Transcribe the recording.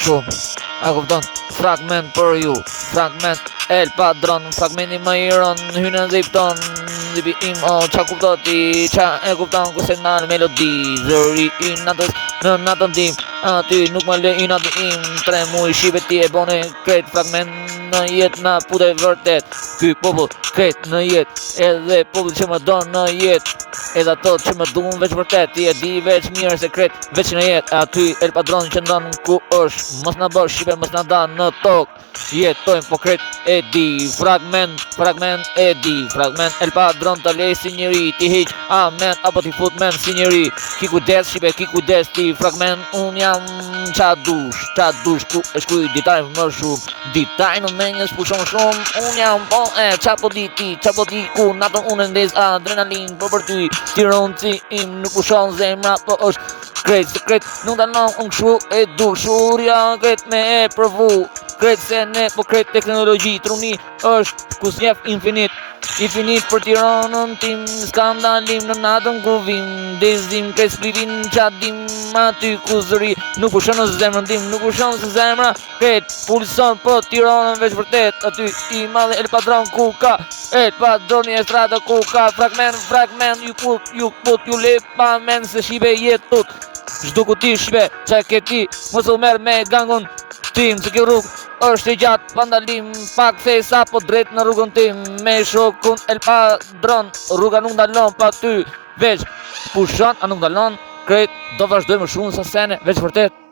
Shumë, a kupton, fragment për ju, fragment El Padron, fragmenti më i rënë, hynë dhe i pëton, zipi im, qa kupto ti, qa e kupton, ku se nalë melodi, zëri i natës, në natën tim, aty nuk më le i natë im, 3 muj shive ti e bone kret, fragment në jetë na pute vërtet, ky popull kret në jetë, edhe popull që më donë në jetë, edhe ato që më duhen veç vërtet, ti e di veç mirë se kret veç në jetë, aty El Padron që ndonë ku është, mos na bësh shive, mos na da në tokë, jetojmë po kret e di, fragment e di, fragment El Padron të lej si njëri, ti hiq amen apo ti fut men si njëri, ki kujdes shive, ki kujdes ti, fragment unë jam qa dush, ku e shkuj ditaj më shumë, ditaj në menjës pushon shumë, unë jam po qa po di ti, qa po di ku natën unë ndez adrenalin po për ty, ti rëndësi im nuk pushon zemra po është Kret, nuk da non unë kshu e du, shurja kret me e përvu, kret se ne po kret teknologi, truni është kus njef infinit për Tiranën tim, skandalim në natën ku vim, dezim kret splitin qadim, aty ku zëri, nuk pushon në zemrën tim, nuk pushon se zemra, kret pulson po Tiranën veç vërtet, aty i madhe El Padron ku ka, El Padron i estrada ku ka, fragment, ju le pa men se shibe jetut, Zhdu ku ti shpe, qa ke ti, mos u merë me gangun tim, se kjo rrugë është e gjatë, pandalim, pak thesa po drejt në rrugën tim, me shokun El Padron, rruga nuk ndalon pa ty, veç pushon, a nuk ndalon, krejt, do vazhdoj më shumë sa sene, veç vërtet.